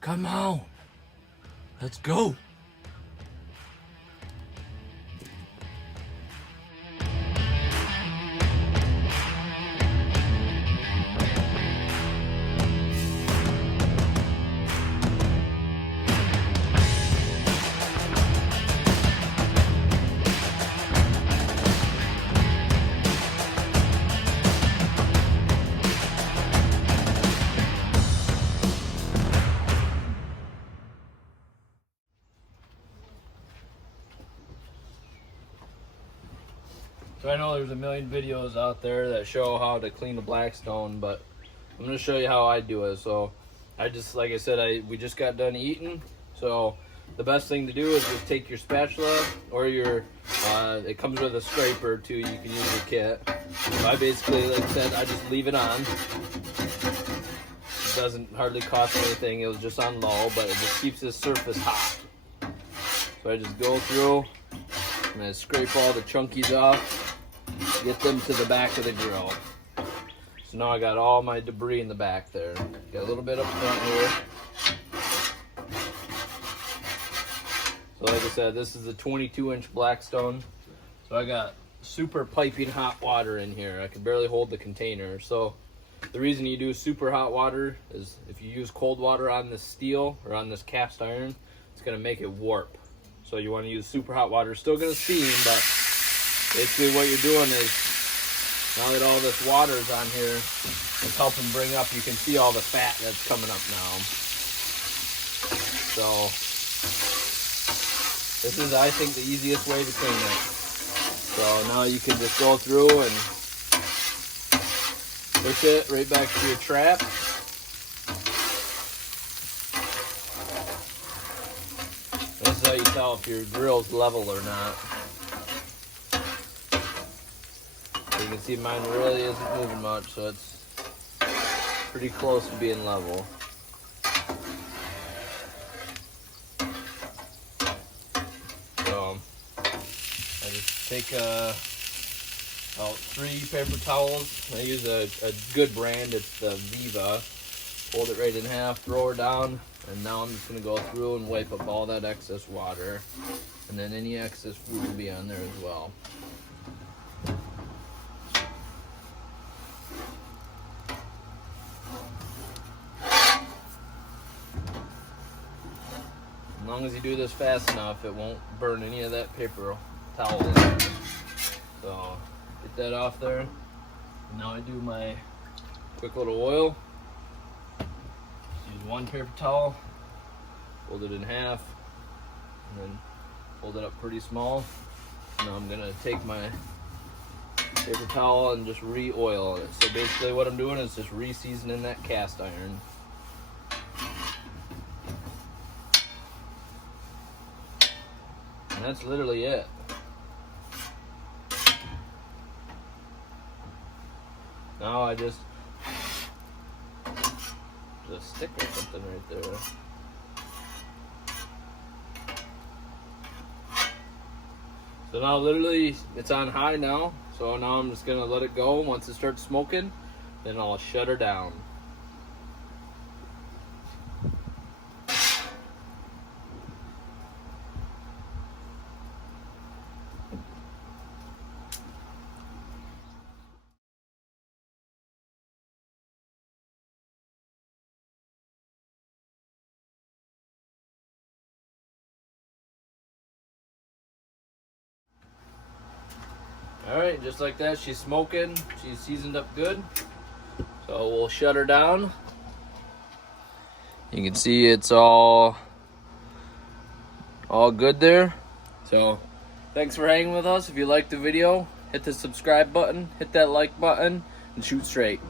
Come on. Let's go. So I know there's a million videos out there that show how to clean a Blackstone, but I'm going to show you how I do it. So I just, like I said, we just got done eating. So the best thing to do is just take your spatula or your, it comes with a scraper too, you can use your kit. So I basically, like I said, I just leave it on. It doesn't hardly cost anything, it was just on low, but it just keeps the surface hot. So I just go through and I scrape all the chunkies off. Get them to the back of the grill. So now I got all my debris in the back there. Got a little bit up front here. So like I said, this is a 22-inch Blackstone. So I got super piping hot water in here. I can barely hold the container. So the reason you do super hot water is if you use cold water on this steel or on this cast iron, it's gonna make it warp. So you want to use super hot water. Still gonna steam, but basically what you're doing is, now that all this water's on here, it's helping bring up, you can see all the fat that's coming up now. So this is, I think, the easiest way to clean it. So now you can just go through and push it right back to your trap. This is how you tell if your grill's level or not. You can see mine really isn't moving much, so it's pretty close to being level. So I just take about 3 paper towels. I use a good brand, it's the Viva. Fold it right in half, throw her down, and now I'm just going to go through and wipe up all that excess water. And then any excess food will be on there as well. As long as you do this fast enough, it won't burn any of that paper towel in there. So get that off there. And now I do my quick little oil. Just use 1 paper towel, fold it in half, and then fold it up pretty small. Now I'm gonna take my paper towel and just re-oil it. So basically what I'm doing is just re-seasoning that cast iron. And that's literally it. Now I just a stick or something right there. So now literally it's on high now. So now I'm just gonna let it go. Once it starts smoking, then I'll shut her down. Alright, just like that, she's smoking. She's seasoned up good. So we'll shut her down. You can see it's all good there. So thanks for hanging with us. If you liked the video, hit the subscribe button, hit that like button, and shoot straight.